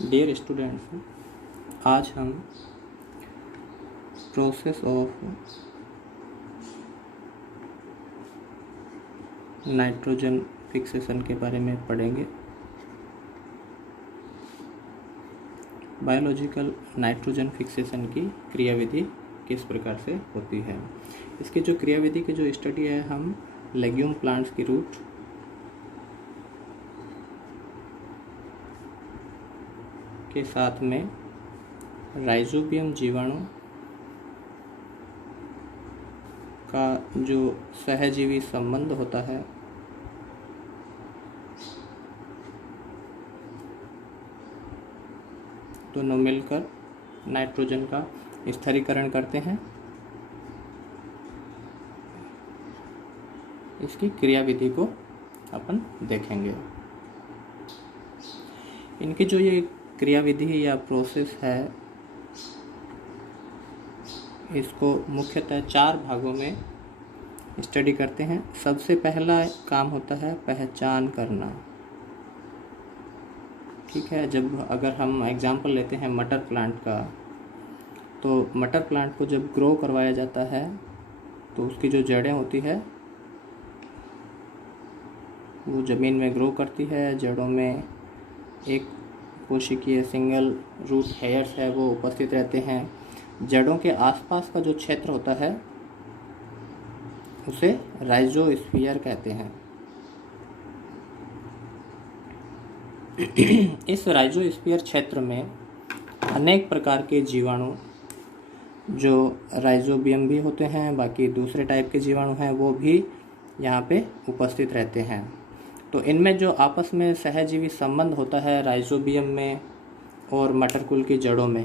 Dear students, आज हम process of nitrogen fixation के बारे में पढ़ेंगे। बायोलॉजिकल नाइट्रोजन फिक्सेशन की क्रियाविधि किस प्रकार से होती है, इसकी जो क्रियाविधि की जो स्टडी है हम लेग्यूम प्लांट्स की रूट के साथ में राइजोबियम जीवाणु का जो सहजीवी संबंध होता है दोनों मिलकर नाइट्रोजन का स्थिरीकरण करते हैं। इसकी क्रियाविधि को अपन देखेंगे। इनकी जो ये क्रियाविधि या प्रोसेस है इसको मुख्यतः 4 भागों में स्टडी करते हैं। सबसे पहला काम होता है पहचान करना। ठीक है, जब अगर हम एग्जांपल लेते हैं मटर प्लांट का, तो मटर प्लांट को जब ग्रो करवाया जाता है तो उसकी जो जड़ें होती है वो ज़मीन में ग्रो करती है। जड़ों में एक कोशिकीय सिंगल रूट हेयर्स है वो उपस्थित रहते हैं। जड़ों के आसपास का जो क्षेत्र होता है उसे राइजोस्फीयर कहते हैं। इस राइजोस्फीयर क्षेत्र में अनेक प्रकार के जीवाणु जो राइजोबियम भी होते हैं, बाकी दूसरे टाइप के जीवाणु हैं वो भी यहाँ पे उपस्थित रहते हैं। तो इनमें जो आपस में सहजीवी संबंध होता है राइजोबियम में और मटरकुल की जड़ों में,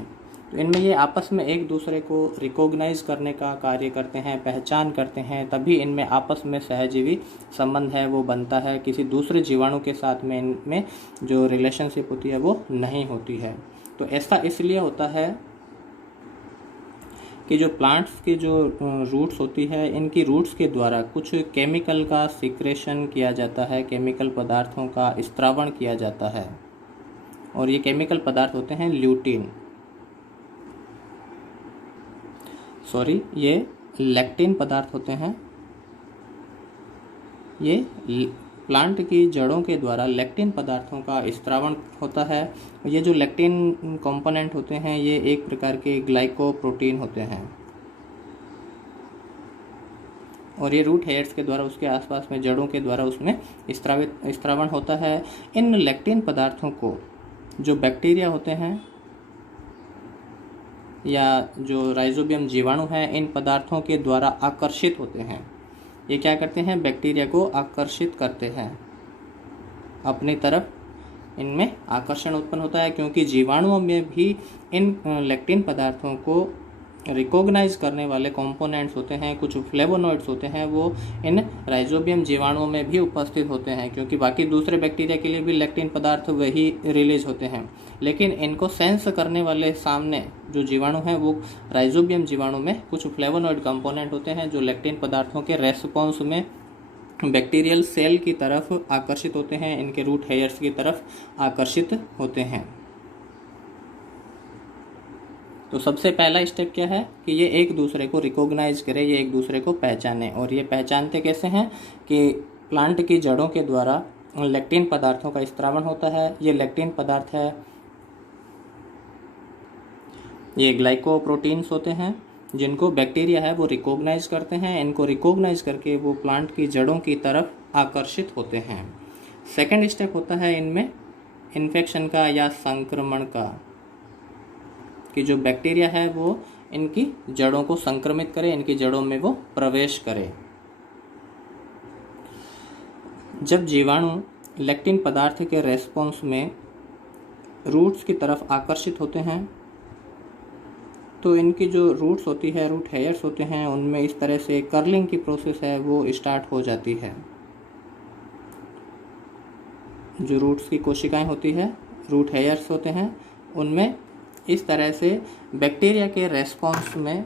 तो इनमें ये आपस में एक दूसरे को रिकॉग्नाइज करने का कार्य करते हैं, पहचान करते हैं, तभी इनमें आपस में सहजीवी संबंध है वो बनता है। किसी दूसरे जीवाणु के साथ में इनमें जो रिलेशनशिप होती है वो नहीं होती है। तो ऐसा इसलिए होता है कि जो प्लांट्स की जो रूट्स होती है, इनकी रूट्स के द्वारा कुछ केमिकल का सिक्रेशन किया जाता है, केमिकल पदार्थों का स्त्रावण किया जाता है। और ये केमिकल पदार्थ होते हैं ल्यूटीन, ये लैक्टिन पदार्थ होते हैं। ये प्लांट की जड़ों के द्वारा लैक्टिन पदार्थों का स्त्रावण होता है। ये जो लैक्टिन कंपोनेंट होते हैं ये एक प्रकार के ग्लाइकोप्रोटीन होते हैं और ये रूट हेयर्स के द्वारा उसके आसपास में जड़ों के द्वारा उसमें स्त्रावण होता है। इन लैक्टिन पदार्थों को जो बैक्टीरिया होते हैं या जो राइजोबियम जीवाणु हैं इन पदार्थों के द्वारा आकर्षित होते हैं। ये क्या करते हैं, बैक्टीरिया को आकर्षित करते हैं अपनी तरफ। इनमें आकर्षण उत्पन्न होता है क्योंकि जीवाणुओं में भी इन लैक्टिन पदार्थों को रिकॉग्नाइज करने वाले कंपोनेंट्स होते हैं, कुछ फ्लेवोनॉइड्स होते हैं, वो इन राइजोबियम जीवाणुओं में भी उपस्थित होते हैं। क्योंकि बाकी दूसरे बैक्टीरिया के लिए भी लैक्टिन पदार्थ वही रिलीज होते हैं, लेकिन इनको सेंस करने वाले सामने जो जीवाणु हैं वो राइजोबियम जीवाणु में कुछ फ्लेवोनॉइड कंपोनेंट होते हैं जो लैक्टिन पदार्थों के रेस्पॉन्स में बैक्टीरियल सेल की तरफ आकर्षित होते हैं, इनके रूट हेयर्स की तरफ आकर्षित होते हैं। तो सबसे पहला स्टेप क्या है कि ये एक दूसरे को रिकॉग्नाइज करें, ये एक दूसरे को पहचाने। और ये पहचानते कैसे हैं कि प्लांट की जड़ों के द्वारा लैक्टिन पदार्थों का स्त्रावण होता है। ये लैक्टिन पदार्थ है, ये ग्लाइकोप्रोटीन्स होते हैं जिनको बैक्टीरिया है वो रिकॉग्नाइज करते हैं। इनको रिकॉग्नाइज करके वो प्लांट की जड़ों की तरफ आकर्षित होते हैं। सेकंड स्टेप होता है इनमें इन्फेक्शन का या संक्रमण का, कि जो बैक्टीरिया है वो इनकी जड़ों को संक्रमित करे, इनकी जड़ों में वो प्रवेश करे। जब जीवाणु लैक्टिन पदार्थ के रेस्पॉन्स में रूट्स की तरफ आकर्षित होते हैं तो इनकी जो रूट्स होती है, रूट हेयर्स होते हैं, उनमें इस तरह से कर्लिंग की प्रोसेस है वो स्टार्ट हो जाती है। जो रूट्स की कोशिकाएं होती है, रूट हेयर्स होते हैं, उनमें इस तरह से बैक्टीरिया के रेस्पॉन्स में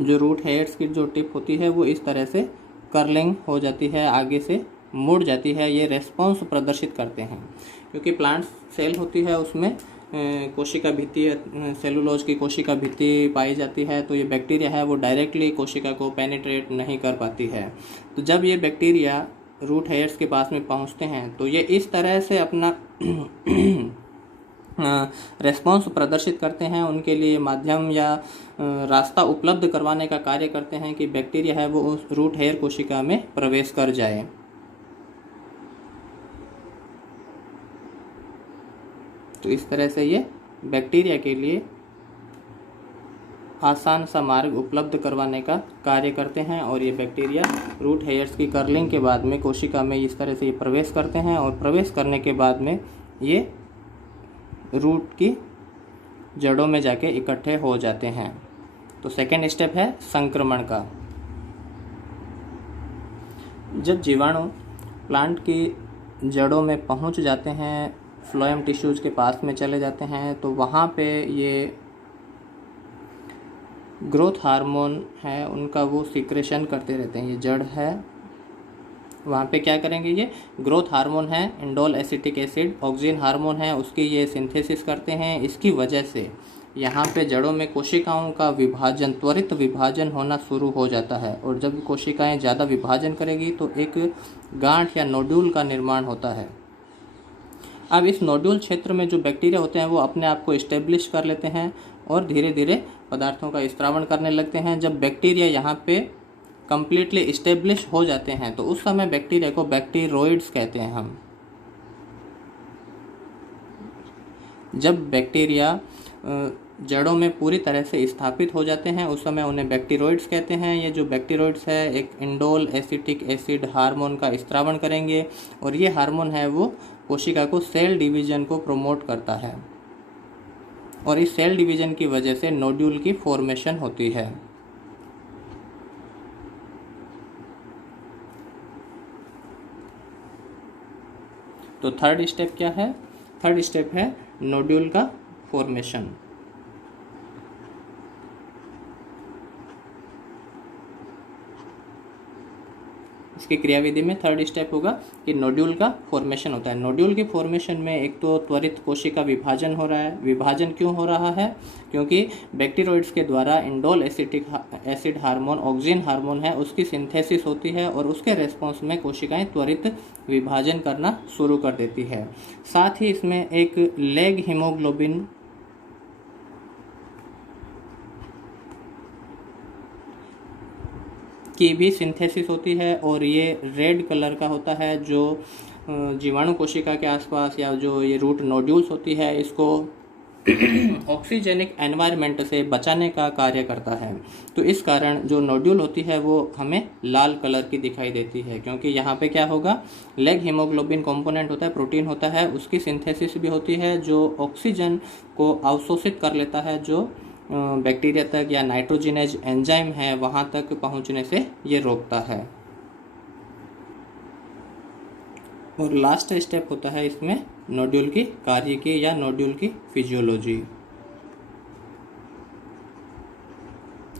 जो रूट हेयर्स की जो टिप होती है वो इस तरह से कर्लिंग हो जाती है, आगे से मुड़ जाती है, ये रेस्पॉन्स प्रदर्शित करते हैं। क्योंकि प्लांट सेल होती है उसमें कोशिका भित्ति, सेलुलोज की कोशिका भित्ति पाई जाती है, तो ये बैक्टीरिया है वो डायरेक्टली कोशिका को पेनिट्रेट नहीं कर पाती है। तो जब ये बैक्टीरिया रूट हेयर्स के पास में पहुंचते हैं तो ये इस तरह से अपना रेस्पॉन्स प्रदर्शित करते हैं, उनके लिए माध्यम या रास्ता उपलब्ध करवाने का कार्य करते हैं कि बैक्टीरिया है वो उस रूट हेयर कोशिका में प्रवेश कर जाए। तो इस तरह से ये बैक्टीरिया के लिए आसान सा मार्ग उपलब्ध करवाने का कार्य करते हैं, और ये बैक्टीरिया रूट हेयर्स की कर्लिंग के बाद में कोशिका में इस तरह से ये प्रवेश करते हैं, और प्रवेश करने के बाद में ये रूट की जड़ों में जाके इकट्ठे हो जाते हैं। तो सेकेंड स्टेप है संक्रमण का। जब जीवाणु प्लांट की जड़ों में पहुंच जाते हैं, फ्लोएम टिश्यूज के पास में चले जाते हैं, तो वहाँ पे ये ग्रोथ हार्मोन है उनका वो सिक्रेशन करते रहते हैं। ये जड़ है, वहाँ पे क्या करेंगे, ये ग्रोथ हार्मोन है, indole acetic acid auxin hormone है, उसकी ये सिंथेसिस करते हैं। इसकी वजह से यहाँ पे जड़ों में कोशिकाओं का विभाजन, त्वरित विभाजन होना शुरू हो जाता है, और जब कोशिकाएं ज़्यादा विभाजन करेगी तो एक गांठ या नोड्यूल का निर्माण होता है। अब इस नोड्यूल क्षेत्र में जो बैक्टीरिया होते हैं वो अपने आप को इस्टेब्लिश कर लेते हैं और धीरे धीरे पदार्थों का स्त्रावण करने लगते हैं। जब बैक्टीरिया यहाँ पे कंप्लीटली इस्टेब्लिश हो जाते हैं तो उस समय बैक्टीरिया को बैक्टीरोइड्स कहते हैं हम। जब बैक्टीरिया जड़ों में पूरी तरह से स्थापित हो जाते हैं उस समय उन्हें बैक्टीरोइड्स कहते हैं। ये जो बैक्टीरोइड्स है एक इंडोल एसिटिक एसिड हार्मोन का स्त्रावण करेंगे, और ये हार्मोन है वो कोशिका को सेल डिवीजन को प्रमोट करता है, और इस सेल डिवीजन की वजह से नोड्यूल की फॉर्मेशन होती है। तो थर्ड स्टेप क्या है? थर्ड स्टेप है नोड्यूल का फॉर्मेशन। इसकी क्रियाविधि में थर्ड स्टेप होगा कि नोड्यूल का फॉर्मेशन होता है। नोड्यूल की फॉर्मेशन में एक तो त्वरित कोशिका विभाजन हो रहा है। विभाजन क्यों हो रहा है? क्योंकि बैक्टीरोइड्स के द्वारा indole acetic acid hormone auxin hormone है उसकी सिंथेसिस होती है, और उसके रेस्पॉन्स में कोशिकाएं त्वरित विभाजन करना शुरू कर देती है। साथ ही इसमें एक लेग हीमोग्लोबिन की भी सिंथेसिस होती है, और ये रेड कलर का होता है जो जीवाणु कोशिका के आसपास या जो ये रूट नोड्यूल्स होती है इसको ऑक्सीजेनिक एनवायरनमेंट से बचाने का कार्य करता है। तो इस कारण जो नोड्यूल होती है वो हमें लाल कलर की दिखाई देती है, क्योंकि यहाँ पे क्या होगा, लेग हीमोग्लोबिन कंपोनेंट होता है, प्रोटीन होता है, उसकी सिंथेसिस भी होती है जो ऑक्सीजन को अवशोषित कर लेता है, जो बैक्टीरिया तक या नाइट्रोजिनेज एंजाइम है वहाँ तक पहुँचने से ये रोकता है। और लास्ट स्टेप होता है इसमें नोड्यूल की कार्य की या नोड्यूल की फिजियोलॉजी।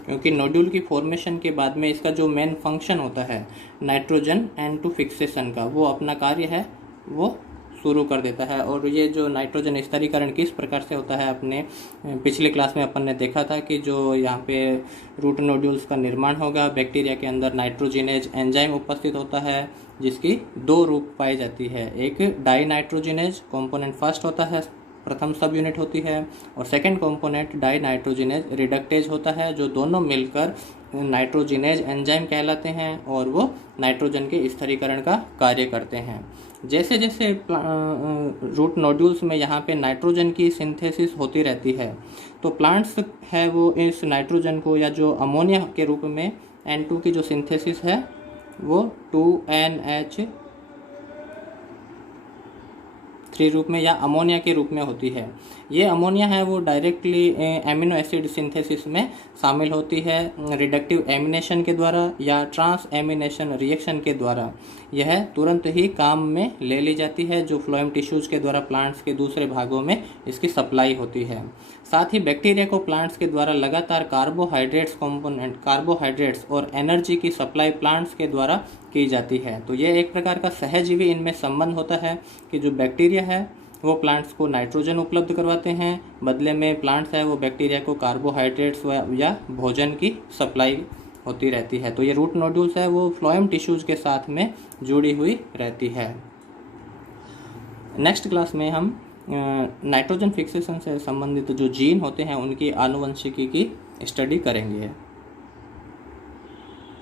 क्योंकि नोड्यूल की फॉर्मेशन के बाद में इसका जो मेन फंक्शन होता है नाइट्रोजन N2 फिक्सेशन का, वो अपना कार्य है वो शुरू कर देता है। और ये जो नाइट्रोजन स्तरीकरण किस प्रकार से होता है, अपने पिछले क्लास में अपन ने देखा था कि जो यहाँ पे रूट नोड्यूल्स का निर्माण होगा, बैक्टीरिया के अंदर नाइट्रोजिनेज एंजाइम उपस्थित होता है जिसकी दो रूप पाई जाती है। एक डाई नाइट्रोजिनेज कंपोनेंट फर्स्ट होता है, प्रथम सब यूनिट होती है, और second component dinitrogenase reductase होता है, जो दोनों मिलकर नाइट्रोजिनेज एंजाइम कहलाते हैं और वो नाइट्रोजन के स्थिरीकरण का कार्य करते हैं। जैसे जैसे रूट नोड्यूल्स में यहाँ पे नाइट्रोजन की सिंथेसिस होती रहती है, तो प्लांट्स है वो इस नाइट्रोजन को या जो अमोनिया के रूप में N2 की जो सिंथेसिस है वो 2NH3 रूप में या अमोनिया के रूप में होती है। ये अमोनिया है वो डायरेक्टली एमिनो एसिड सिंथेसिस में शामिल होती है रिडक्टिव एमिनेशन के द्वारा या ट्रांस एमिनेशन रिएक्शन के द्वारा। यह तुरंत ही काम में ले ली जाती है, जो फ्लोएम टिश्यूज के द्वारा प्लांट्स के दूसरे भागों में इसकी सप्लाई होती है। साथ ही बैक्टीरिया को प्लांट्स के द्वारा लगातार कार्बोहाइड्रेट्स और एनर्जी की सप्लाई प्लांट्स के द्वारा की जाती है। तो ये एक प्रकार का सहजीवी इनमें संबंध होता है कि जो बैक्टीरिया है वो प्लांट्स को नाइट्रोजन उपलब्ध करवाते हैं, बदले में प्लांट्स है वो बैक्टीरिया को कार्बोहाइड्रेट्स या भोजन की सप्लाई होती रहती है। तो ये रूट नोड्यूल्स है वो फ्लोएम टिश्यूज के साथ में जुड़ी हुई रहती है। नेक्स्ट क्लास में हम नाइट्रोजन फिक्सेशन से संबंधित जो जीन होते हैं उनकी आनुवंशिकी की स्टडी करेंगे।